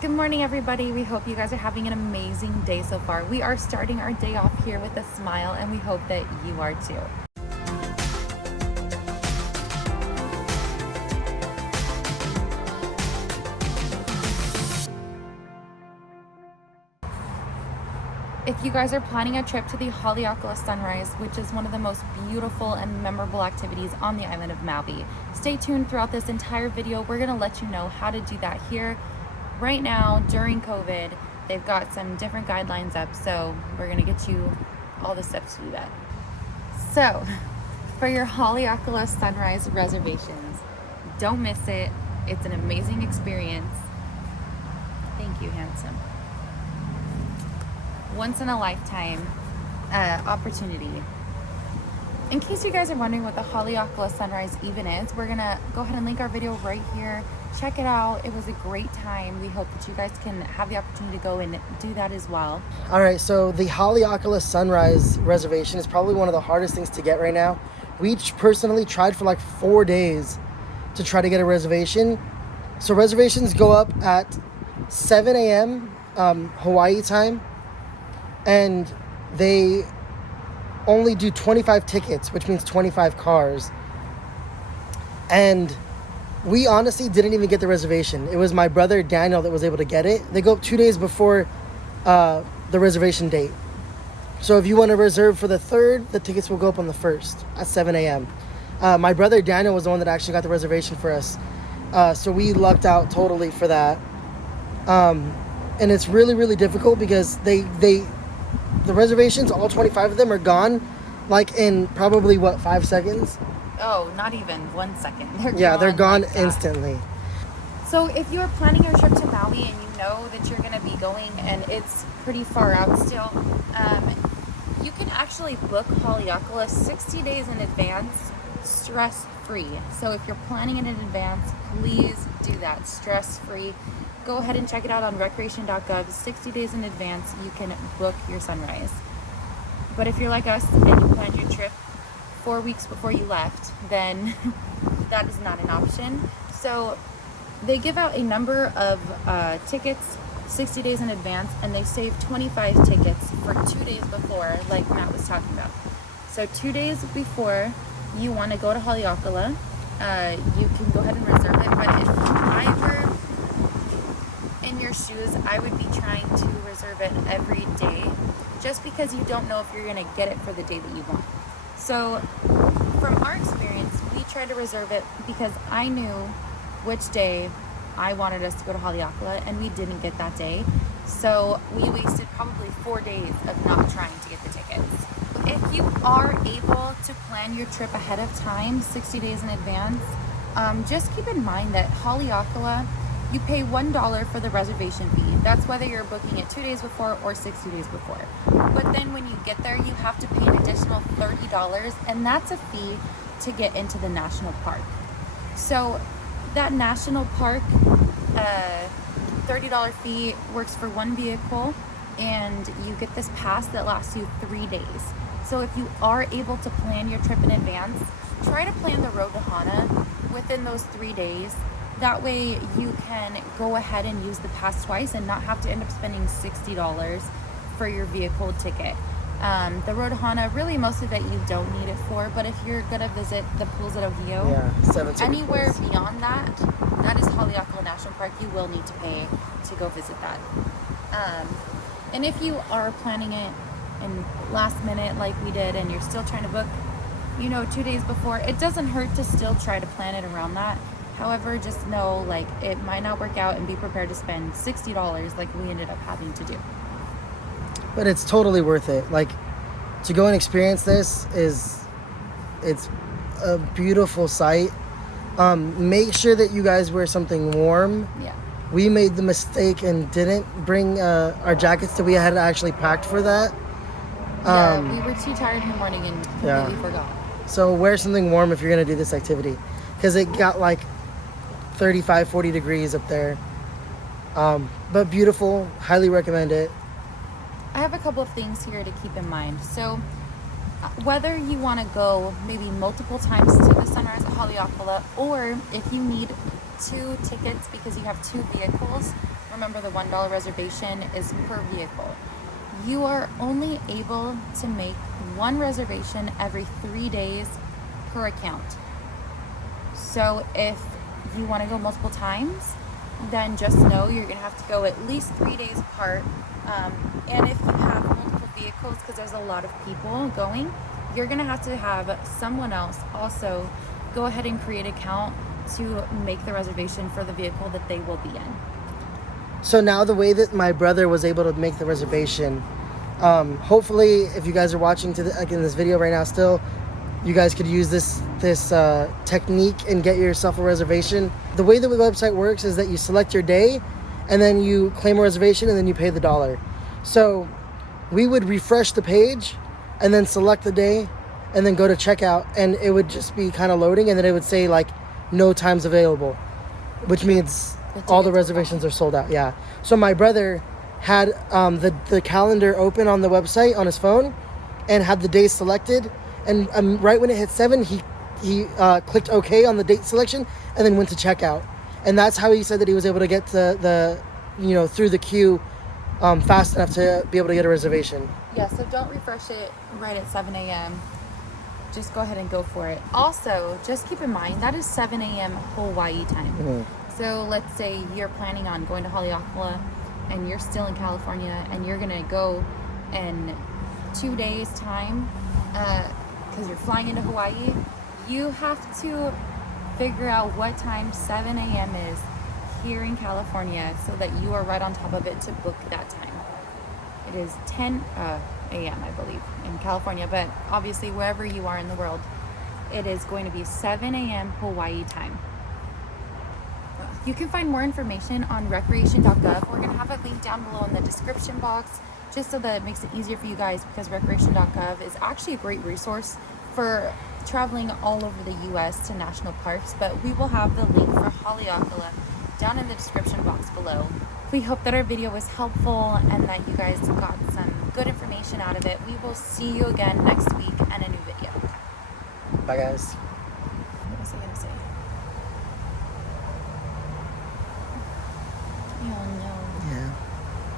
Good morning, everybody. We hope you guys are having an amazing day so far. We are starting our day off here with a smile, and we hope that you are too. If you guys are planning a trip to the Haleakala Sunrise, which is one of the most beautiful and memorable activities on the island of Maui, stay tuned throughout this entire video. We're going to let you know how to do that here. Right now, during COVID, they've got some different guidelines up, so we're going to get you all the steps to do that. So, for your Haleakala Sunrise reservations, don't miss it. It's an amazing experience. Thank you, handsome. Once in a lifetime opportunity. In case you guys are wondering what the Haleakala Sunrise even is, we're gonna go ahead and link our video right here. Check it out. It was a great time. We hope that you guys can have the opportunity to go and do that as well. All right, so the Haleakala Sunrise reservation is probably one of the hardest things to get right now. We personally tried for like 4 days to try to get a reservation. So reservations go up at 7 a.m. Hawaii time, and they only do 25 tickets, which means 25 cars. And we honestly didn't even get the reservation. It was my brother Daniel that was able to get it. They go up 2 days before the reservation date. So if you want to reserve for the 3rd, the tickets will go up on the 1st at 7 a.m. My brother Daniel was the one that actually got the reservation for us. So we lucked out totally for that. And it's really, really difficult because the reservations, all 25 of them are gone, like in probably, 5 seconds? Oh, not even 1 second. They're gone like instantly. So if you are planning your trip to Maui and you know that you're going to be going and it's pretty far out still, you can actually book Haleakala 60 days in advance, stress-free. So if you're planning it in advance, please do that, stress-free. Go ahead and check it out on recreation.gov. 60 days in advance, you can book your sunrise. But if you're like us and you planned your trip 4 weeks before you left, then that is not an option. So they give out a number of tickets 60 days in advance, and they save 25 tickets for 2 days before, like Matt was talking about. So 2 days before you want to go to Haleakala, you can go ahead and reserve it. But if I were in your shoes, I would be trying to reserve it every day, just because you don't know if you're going to get it for the day that you want. So from our experience, we tried to reserve it because I knew which day I wanted us to go to Haleakala, and we didn't get that day. So we wasted probably 4 days of not trying to get the tickets. If you are able to plan your trip ahead of time, 60 days in advance, just keep in mind that Haleakala, you pay $1 for the reservation fee. That's whether you're booking it 2 days before or 60 days before. But then when you get there, you have to pay an additional $30, and that's a fee to get into the national park. So that national park $30 fee works for one vehicle, and you get this pass that lasts you 3 days. So if you are able to plan your trip in advance, try to plan the road to Hana within those 3 days. That way you can go ahead and use the pass twice and not have to end up spending $60 for your vehicle ticket. The road to Hana, really most of it you don't need it for, but if you're going to visit the pools at Ohio, anywhere beyond that, that is Haleakala National Park, you will need to pay to go visit that. And if you are planning it in last minute like we did, and you're still trying to book, 2 days before, it doesn't hurt to still try to plan it around that. However, just know, it might not work out, and be prepared to spend $60 like we ended up having to do. But it's totally worth it. To go and experience this it's a beautiful sight. Make sure that you guys wear something warm. Yeah. We made the mistake and didn't bring our jackets that we had actually packed for that. We were too tired in the morning and completely forgot. So wear something warm if you're going to do this activity, because it got 35, 40 degrees up there. But beautiful, highly recommend it. I have a couple of things here to keep in mind. So whether you want to go maybe multiple times to the sunrise at Haleakala, or if you need 2 tickets because you have 2 vehicles. Remember, the $1 reservation is per vehicle. You are only able to make 1 reservation every 3 days per account. So if you want to go multiple times, then just know you're going to have to go at least 3 days apart. And if you have multiple vehicles, because there's a lot of people going, you're going to have someone else also go ahead and create an account to make the reservation for the vehicle that they will be in. So now the way that my brother was able to make the reservation, hopefully if you guys are watching in this video right now still, you guys could use this technique and get yourself a reservation. The way that the website works is that you select your day and then you claim a reservation and then you pay the $1. So we would refresh the page and then select the day and then go to checkout, and it would just be kind of loading, and then it would say like no times available, which means all the reservations are sold out. Yeah. So my brother had the calendar open on the website on his phone and had the days selected, and right when it hit 7, he clicked OK on the date selection and then went to checkout. And that's how he said that he was able to get to through the queue fast enough to be able to get a reservation. Yeah, so don't refresh it right at 7 a.m. Just go ahead and go for it. Also, just keep in mind, that is 7 a.m. Hawaii time. Mm-hmm. So let's say you're planning on going to Haleakala and you're still in California and you're going to go in 2 days' time because you're flying into Hawaii. You have to figure out what time 7 a.m. is here in California so that you are right on top of it to book that time. It is 10 a.m. I believe in California, but obviously wherever you are in the world, it is going to be 7 a.m. Hawaii time. You can find more information on recreation.gov. We're going to have it linked down below in the description box just so that it makes it easier for you guys, because recreation.gov is actually a great resource for traveling all over the U.S. to national parks, but we will have the link for Haleakala down in the description box below. We hope that our video was helpful and that you guys got some good information out of it. We will see you again next week and a new video. Bye, guys. What was I going to say? Oh, no. Yeah.